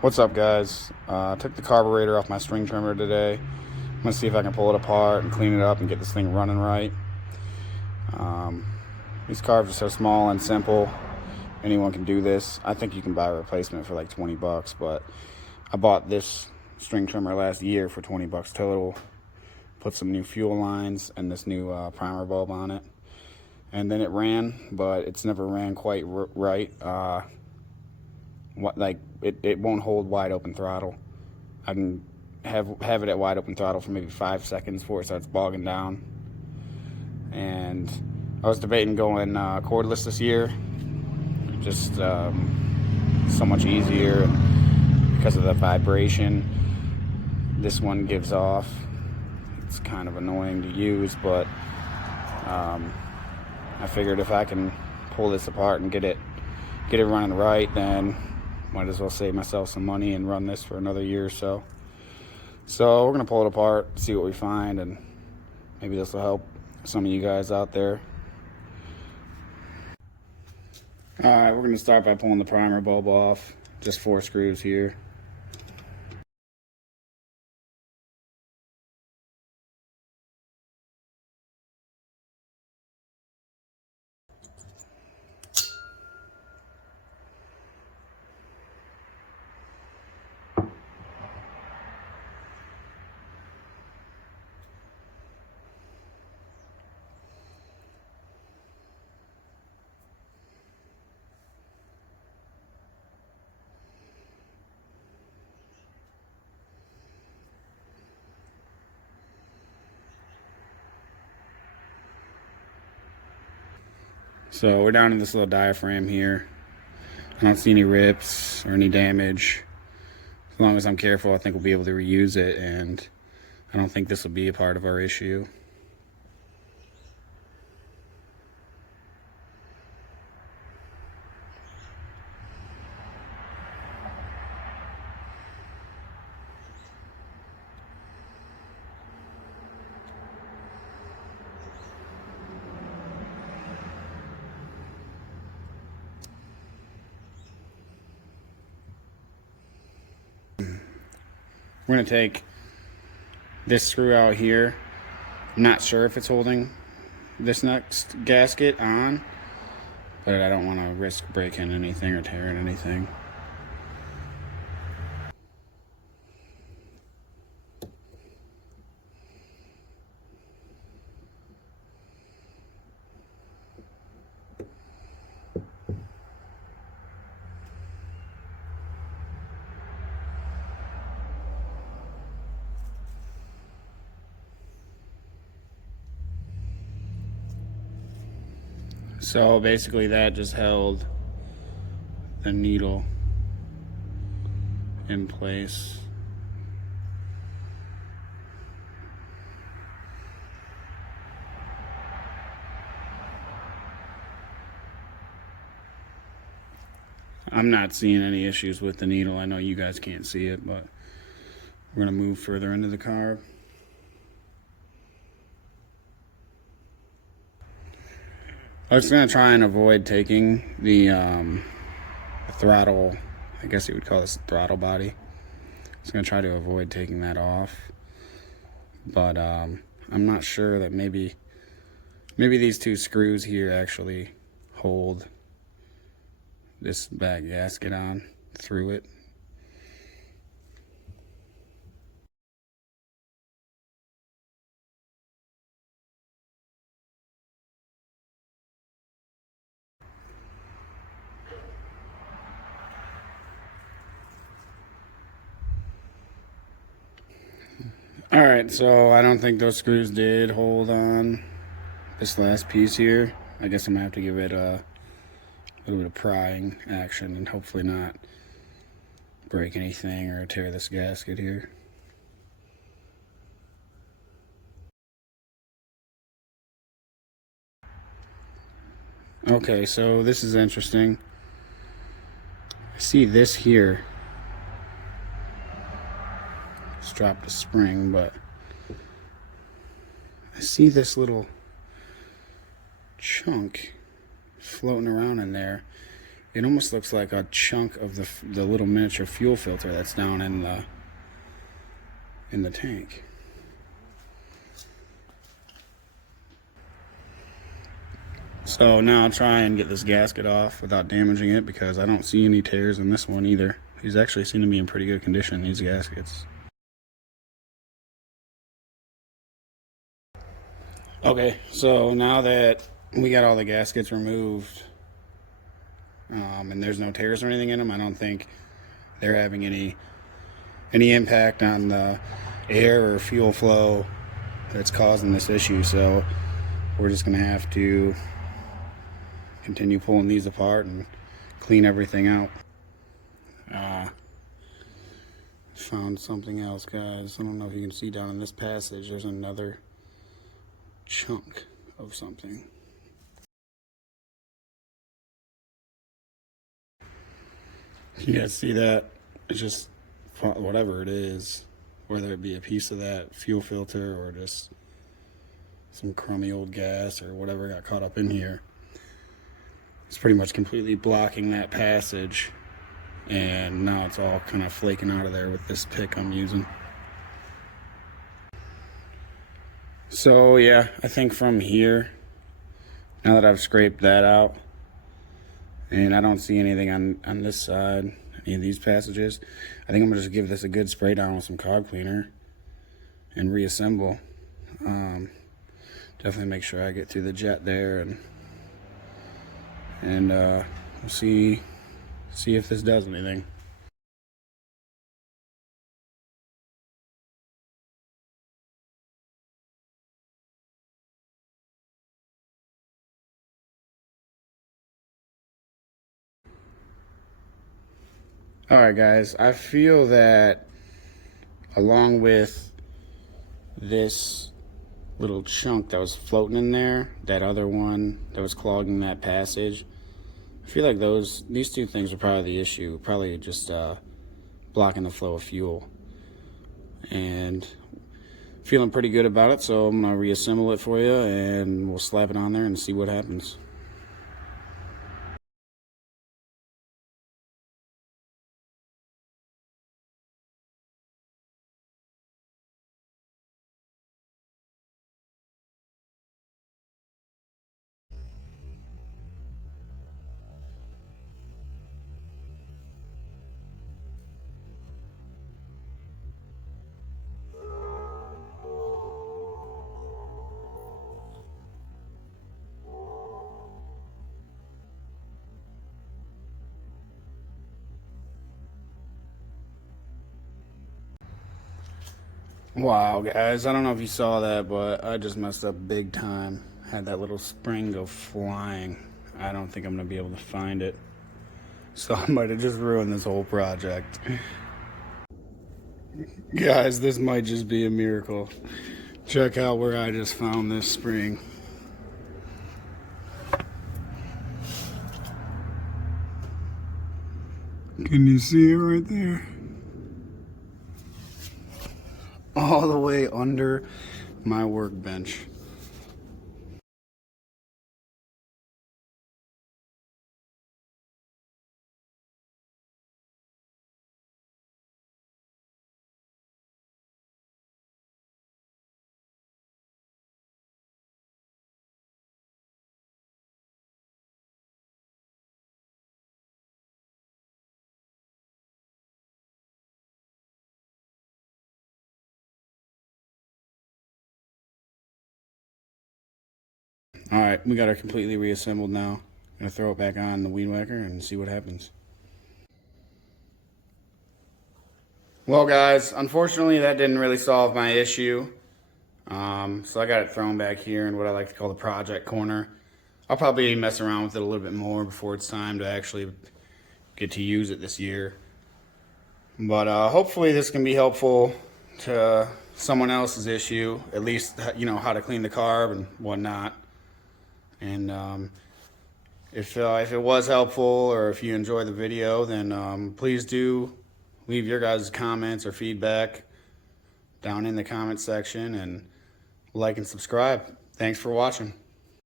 What's up, guys? I took the carburetor off my string trimmer today. I'm gonna see if I can pull it apart and clean it up and get this thing running right. These carbs are so small and simple, anyone can do this. I think you can buy a replacement for like 20 bucks, but I bought this string trimmer last year for 20 bucks total. Put some new fuel lines and this new primer bulb on it, and then it ran, but it's never ran quite right. It won't hold wide open throttle. I can have it at wide open throttle for maybe 5 seconds before it starts bogging down. And I was debating going cordless this year, just so much easier, and because of the vibration this one gives off, it's kind of annoying to use, but I figured if I can pull this apart and get it running right, then might as well save myself some money and run this for another year or so. So we're gonna pull it apart, see what we find, and maybe this will help some of you guys out there. All right, we're gonna start by pulling the primer bulb off. Just 4 screws here. So we're down in this little diaphragm here. I don't see any rips or any damage. As long as I'm careful, I think we'll be able to reuse it, and I don't think this will be a part of our issue. We're going to take this screw out here. I'm not sure if it's holding this next gasket on, but I don't want to risk breaking anything or tearing anything. So basically that just held the needle in place. I'm not seeing any issues with the needle. I know you guys can't see it, but we're going to move further into the carb. I was going to try and avoid taking the throttle, I guess you would call this throttle body. I was going to try to avoid taking that off, but I'm not sure that maybe these 2 screws here actually hold this back gasket on through it. All right, so I don't think those screws did hold on this last piece here. I guess I'm gonna have to give it a little bit of prying action and hopefully not break anything or tear this gasket here. Okay, so this is interesting. I see this here. Just dropped a spring, but I see this little chunk floating around in there, It almost looks like a chunk of the little miniature fuel filter that's down in the tank. So now I'll try and get this gasket off without damaging it, because I don't see any tears in this one either. These actually seem to be in pretty good condition, these gaskets. Okay, so now that we got all the gaskets removed, and there's no tears or anything in them, I don't think they're having any impact on the air or fuel flow that's causing this issue. So we're just gonna have to continue pulling these apart and clean everything out. Found something else, guys. I don't know if you can see down in this passage, there's another chunk of something. You guys see that? It's just whatever it is, whether it be a piece of that fuel filter or just some crummy old gas or whatever got caught up in here. It's pretty much completely blocking that passage, and now it's all kind of flaking out of there with this pick I'm using. So yeah, I think from here, now that I've scraped that out and I don't see anything on this side, any of these passages, I think I'm gonna just give this a good spray down with some carb cleaner and reassemble. Definitely make sure I get through the jet there, and we'll see if this does anything. Alright guys, I feel that along with this little chunk that was floating in there, that other one that was clogging that passage, I feel like these two things are probably the issue. Probably just blocking the flow of fuel. And feeling pretty good about it, so I'm gonna reassemble it for you and we'll slap it on there and see what happens. Wow, guys, I don't know if you saw that, but I just messed up big time. Had that little spring go flying. I don't think I'm gonna be able to find it. So I might have just ruined this whole project. Guys, this might just be a miracle. Check out where I just found this spring. Can you see it right there? All the way under my workbench. All right, we got her completely reassembled now. I'm gonna throw it back on the weed whacker and see what happens. Well, guys, unfortunately that didn't really solve my issue. So I got it thrown back here in what I like to call the project corner. I'll probably mess around with it a little bit more before it's time to actually get to use it this year. But hopefully this can be helpful to someone else's issue, at least, you know, how to clean the carb and whatnot. And if it was helpful, or if you enjoyed the video, then please do leave your guys' comments or feedback down in the comment section, and like and subscribe. Thanks for watching.